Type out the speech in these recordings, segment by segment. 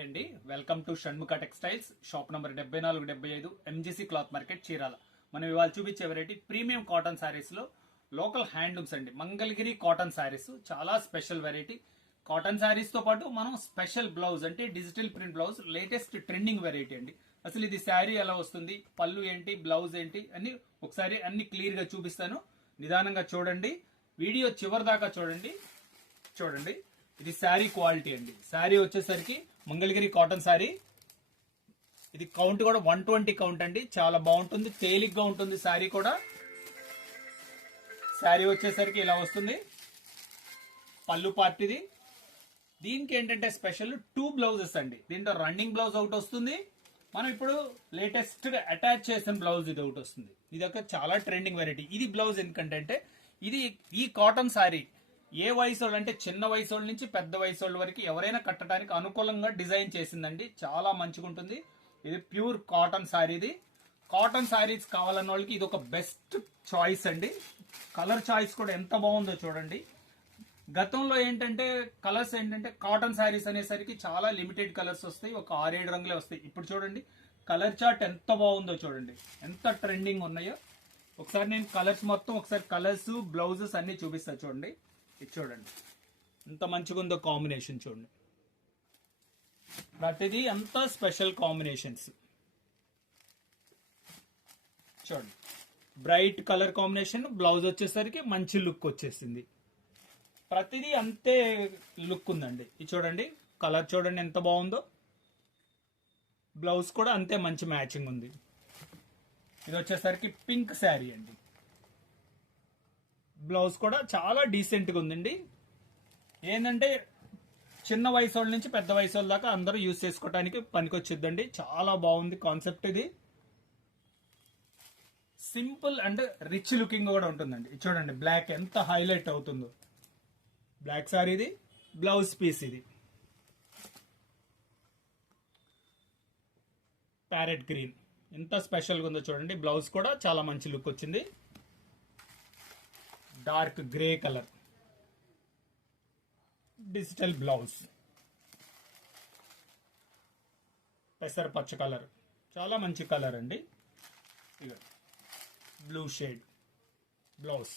Hi అండి, welcome to Shanmukha textiles. Shop number 7475 MGC cloth market Chirala. మనం ఇవాళ చూపించే వెరైటీ ప్రీమియం కాటన్ శారీస్ లో లోకల్ హ్యాండ్లూమ్స్ అండి. మంగళగిరి కాటన్ శారీస్ చాలా స్పెషల్ వెరైటీ. కాటన్ శారీస్ తో పాటు మనం స్పెషల్ బ్లౌజ్ అంటే digital print blouse latest trending variety అండి. అసలు ఇది శారీ ఎలా వస్తుంది, పళ్ళు ఏంటి, బ్లౌజ్ ఏంటి అని ఒకసారి అన్ని క్లియర్ గా చూపిస్తాను. నిదానంగా చూడండి, వీడియో చివరి దాకా చూడండి. ఇది శారీ క్వాలిటీ అండి. శారీ వచ్చేసరికి మంగళగిరి కాటన్ శారీ. ఇది కౌంట్ కూడా 120 కౌంట్ అండి. చాలా బాగుంటుంది, తేలిగ్గా ఉంటుంది శారీ కూడా. శారీ వచ్చేసరికి ఇలా వస్తుంది. పళ్ళు పార్టీది. దీనికి ఏంటంటే స్పెషల్ 2 బ్లౌజెస్ అండి. దీంట్లో రన్నింగ్ బ్లౌజ్ ఒకటి వస్తుంది, మనం ఇప్పుడు లేటెస్ట్ గా అటాచ్ చేసిన బ్లౌజ్ ఇది ఒకటి వస్తుంది. ఇది ఒక చాలా ట్రెండింగ్ వెరైటీ. ఇది బ్లౌజ్ ఎందుకంటే ఇది ఈ కాటన్ శారీ ఏ వయసు వాళ్ళు అంటే చిన్న వయసు వాళ్ళ నుంచి పెద్ద వయసు వాళ్ళ వరకు ఎవరైనా కట్టడానికి అనుకూలంగా డిజైన్ చేసిందండి. చాలా మంచిగా ఉంటుంది. ఇది ప్యూర్ కాటన్ శారీ. ఇది కాటన్ శారీస్ కావాలన్న వాళ్ళకి ఇది ఒక బెస్ట్ చాయిస్ అండి. కలర్ చాయిస్ కూడా ఎంత బాగుందో చూడండి. గతంలో ఏంటంటే కలర్స్ ఏంటంటే కాటన్ శారీస్ అనేసరికి చాలా లిమిటెడ్ కలర్స్ వస్తాయి, ఒక 6-7 రంగులే వస్తాయి. ఇప్పుడు చూడండి కలర్ చార్ట్ ఎంత బాగుందో చూడండి, ఎంత ట్రెండింగ్ ఉన్నాయో. ఒకసారి నేను కలర్స్ మొత్తం ఒకసారి కలర్స్ బ్లౌజెస్ అన్ని చూపిస్తా చూడండి. ఇది చూడండి ఎంత మంచిగా ఉందో కాంబినేషన్ చూడండి. ప్రతిదీ అంత స్పెషల్ కాంబినేషన్స్ చూడండి. బ్రైట్ కలర్ కాంబినేషన్, బ్లౌజ్ వచ్చేసరికి మంచి లుక్ వచ్చేసింది. ప్రతిదీ అంతే లుక్ ఉందండి. ఇది చూడండి కలర్ చూడండి ఎంత బాగుందో. బ్లౌజ్ కూడా అంతే మంచి మ్యాచింగ్ ఉంది. ఇది వచ్చేసరికి పింక్ శారీ అండి. బ్లౌజ్ కూడా చాలా డీసెంట్గా ఉందండి. ఏంటంటే చిన్న వయసు వాళ్ళ నుంచి పెద్ద వయసు వాళ్ళ దాకా అందరూ యూజ్ చేసుకోవడానికి పనికొచ్చిద్దండి. చాలా బాగుంది కాన్సెప్ట్. ఇది సింపుల్ అండ్ రిచ్ లుకింగ్ కూడా ఉంటుందండి. చూడండి బ్లాక్ ఎంత హైలైట్ అవుతుందో. బ్లాక్ సారీ ఇది, బ్లౌజ్ పీస్ ఇది ప్యారెట్ గ్రీన్ ఎంత స్పెషల్గా ఉందో చూడండి. బ్లౌజ్ కూడా చాలా మంచి లుక్ వచ్చింది. Dark grey colour digital blouse, పెసర పచ్చ కలర్ చాలా మంచి కలర్ అండి. ఇక బ్లూ షేడ్ బ్లౌజ్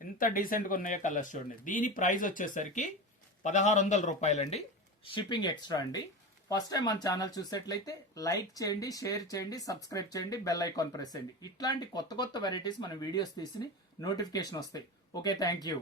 ఎంత డీసెంట్గా ఉన్నాయో కలర్స్ చూడండి. దీని ప్రైస్ వచ్చేసరికి 1600 రూపాయలండి. షిప్పింగ్ ఎక్స్ట్రా అండి. ఫస్ట్ టైం మన ఛానల్ చూసేట్లయితే లైక్ చేయండి, షేర్ చేయండి, సబ్స్క్రైబ్ చేయండి, బెల్ ఐకాన్ ప్రెస్ చేయండి. ఇట్లాంటి కొత్త వెరైటీస్ మన వీడియోస్ తీసి నోటిఫికేషన్ వస్తాయి. Okay, thank you.